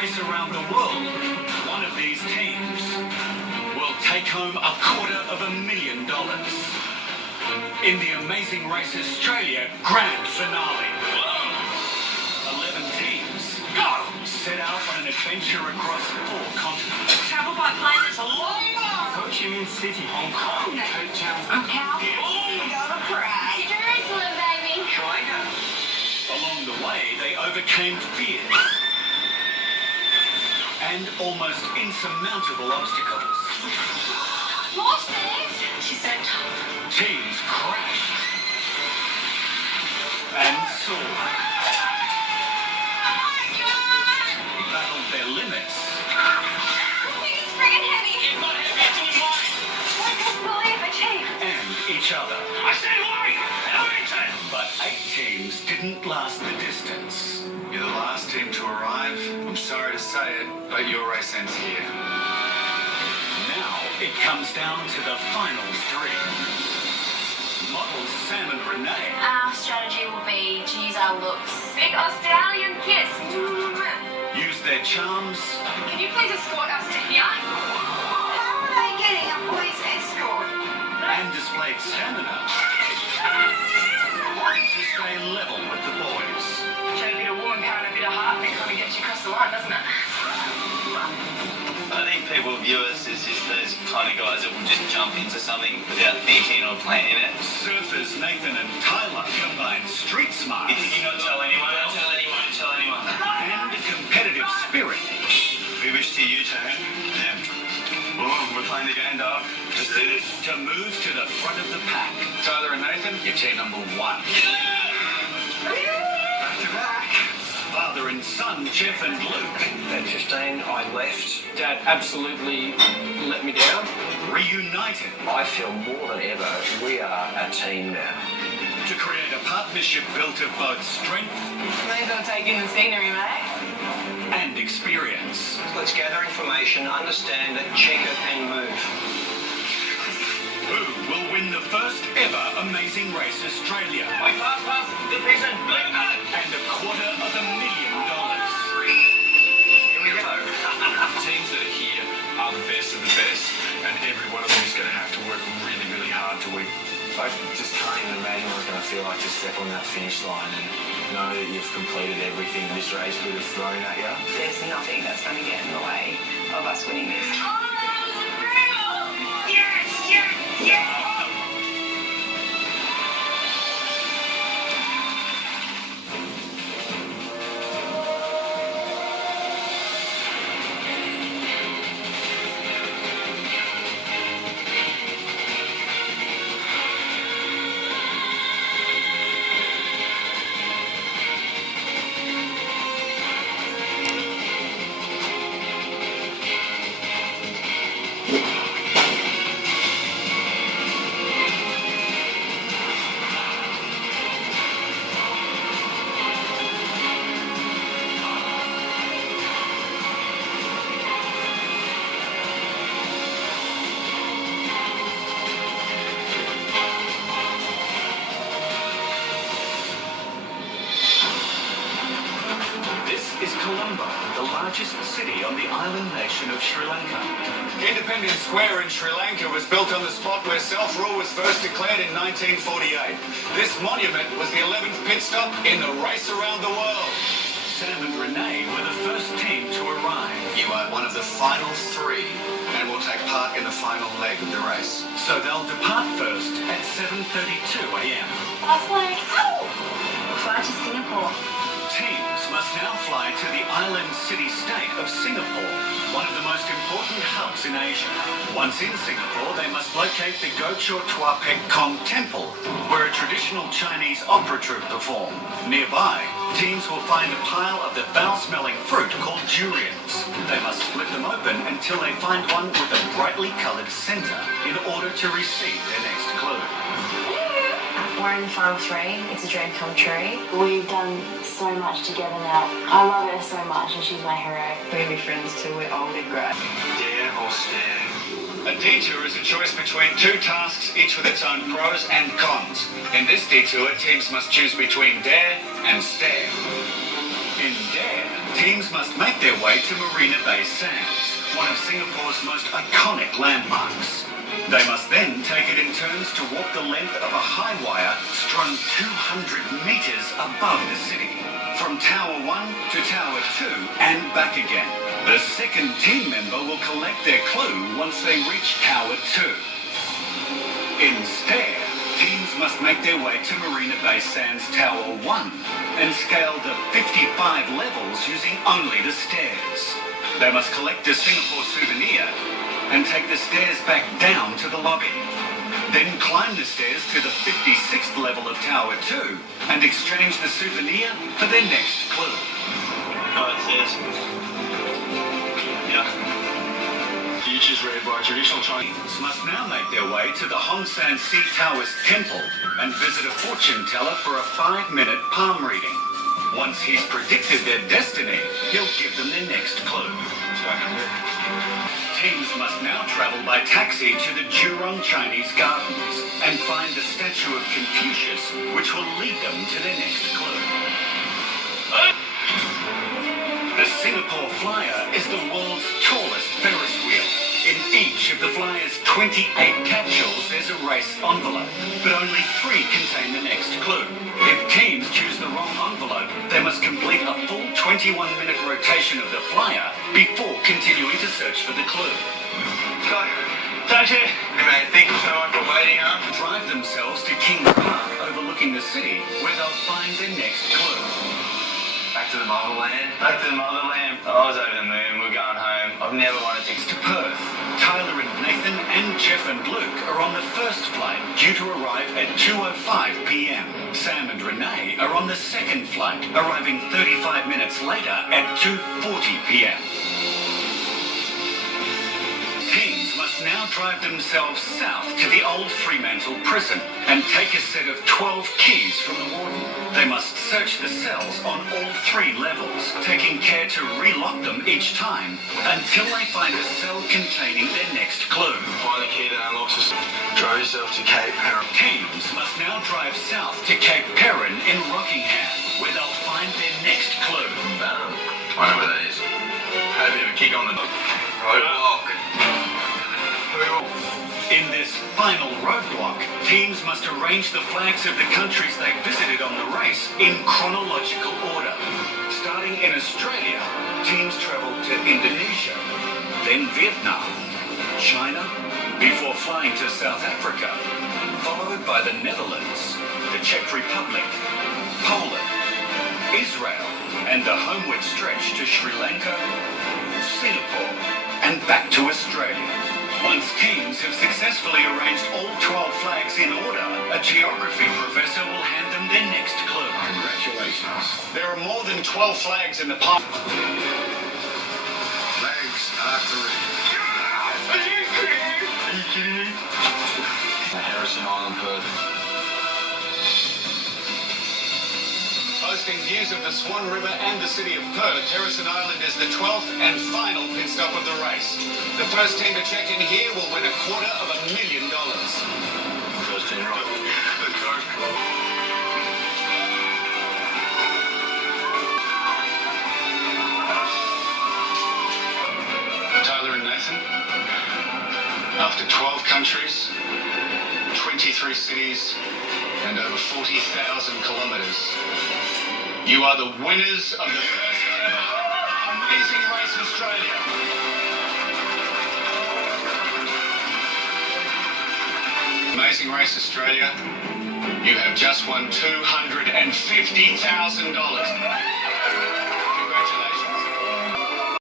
race around the world, one of these teams will take home $250,000 in the Amazing Race Australia Grand Finale. 11 teams set out on an adventure across 4 continents. Travel by plane is a long walk. Ho Chi Minh City, Hong Kong, Cape Town. Macau. Prague. Jerusalem, baby. Sri Lanka. Along the way, they overcame fears and almost insurmountable obstacles. More stairs. She's so tough. Teams crashed and soared, battled their limits, It's friggin' heavy. It's not heavy, it's all mine. What does believe achieve? and each other. I said why? But 8 teams didn't last the distance. You're the last team to arrive. I'm sorry to say it, but your race ends here. Now it comes down to the final 3. Models Sam and Renee Our strategy will be to use our looks. Big Australian kiss. use their charms Can you please escort us to here? How are they getting a police escort? and displayed stamina to stay level with the boys. Show a bit of woman power and a bit of heart, and it kind of gets you across the line, doesn't it? I think people view us as just those kind of guys that will just jump into something without thinking or planning it. Surfers Nathan and Tyler combine street smarts You not tell anyone, don't tell anyone, don't tell anyone. and competitive spirit We wish to you turn. Oh, we're playing the game, dog. Let's do this. to move to the front of the pack. Tyler and Nathan, Your team number 1. back to back. Father and son Jeff and Luke At 15, I left. Dad absolutely let me down. reunited I feel more than ever we are a team now. to create a partnership built of both strength May as well take in the scenery, mate. and experience. Let's gather information, understand it, check it, and move. Who will win the first ever Amazing Race Australia Wait, pass, the prison, blue card. and $250,000? Here we go. Teams that are here are the best of the best, and every one of them is going to have to work really, really hard to win. I just can't even imagine what it's going to feel like to step on that finish line and know that you've completed everything this race would have thrown at you. There's nothing that's going to get in the way of us winning this. Is Colombo, the largest city on the island nation of Sri Lanka. Independence Square in Sri Lanka was built on the spot where self-rule was first declared in 1948. This monument was the 11th pit stop in the race around the world. Sam and Renee were the first team to arrive, You are one of the final 3 and will take part in the final leg of the race. so they'll depart first at 7:32 a.m. Last leg. Fly to Singapore. Teams must now fly to the island city-state of Singapore, one of the most important hubs in Asia. Once in Singapore, they must locate the Gocho Tua Pek Kong Temple, where a traditional Chinese opera troupe perform. Nearby, teams will find a pile of the foul-smelling fruit called durians. They must split them open until they find one with a brightly coloured centre in order to receive their next clue. We're in the final 3. It's a dream come true. We've done so much together now. I love her so much and she's my hero. We're going to be friends till we're old and grey. Dare or stare? A detour is a choice between 2 tasks, each with its own pros and cons. In this detour, teams must choose between dare and stare. In dare, teams must make their way to Marina Bay Sands, one of Singapore's most iconic landmarks. They must then take it in turns to walk the length of a high wire strung 200 metres above the city, from Tower 1 to Tower 2 and back again. The second team member will collect their clue once they reach Tower 2. Instead, teams must make their way to Marina Bay Sands Tower 1 and scale the 55 levels using only the stairs. They must collect a Singapore souvenir and take the stairs back down to the lobby. Then climb the stairs to the 56th level of Tower 2 and exchange the souvenir for their next clue. Oh, it says. Yeah. Futures read by traditional Chinese. Must now make their way to the Hong San Si Taoist Temple and visit a fortune teller for a 5-minute palm reading. Once he's predicted their destiny, he'll give them their next clue. Teams must now travel by taxi to the Jurong Chinese Gardens and find the statue of Confucius, which will lead them to their next clue. The Singapore Flyer is the world's tallest Ferris wheel. In each of the Flyer's 28 capsules, there's a race envelope, but only 3 contain the next clue. If teams choose the wrong envelope, they must complete a full 21-minute rotation of the Flyer before continuing to search for the clue. Taxi! You may think so much for waiting, huh? Drive themselves to King Park overlooking the city, where they'll find their next clue. Back to the motherland. Back to the motherland. I was over the moon. We're going home. I've never wanted to. To Perth, Tyler and Nathan and Jeff and Luke are on the first flight, due to arrive at 2:05 p.m. Sam and Renee are on the second flight, arriving 35 minutes later at 2:40 p.m. Teams must now drive themselves south to the old Fremantle prison and take a set of 12 keys from the warden. They must search the cells on all 3 levels, taking care to relock them each time until they find a cell containing their next clue. Find the key that unlocks us. Drive yourself to Cape Heron. Teams must now drive south to Cape Perrin in Rockingham, where they'll find their next clue. Bam. I know where that is. Had a bit of a kick on the roadblock. In this final roadblock, teams must arrange the flags of the countries they visited on the race in chronological order. Starting in Australia, teams travel to Indonesia, then Vietnam, China, before flying to South Africa, followed by the Netherlands, the Czech Republic, Poland, Israel, and the homeward stretch to Sri Lanka, Singapore, and back to Australia. Once teams have successfully arranged all 12 flags in order, a geography professor will hand them their next clue. Congratulations. There are more than 12 flags in the park. Flags are correct. Are you kidding me? Harrison Island, Perth. Boasting views of the Swan River and the city of Perth, Harrison Island is the 12th and final pit stop of the race. The first team to check in here will win $250,000. First team right. Let's go. Tyler and Nathan, after 12 countries, 23 cities, and over 40,000 kilometres, you are the winners of the first ever Amazing Race Australia. Amazing Race Australia, you have just won $250,000.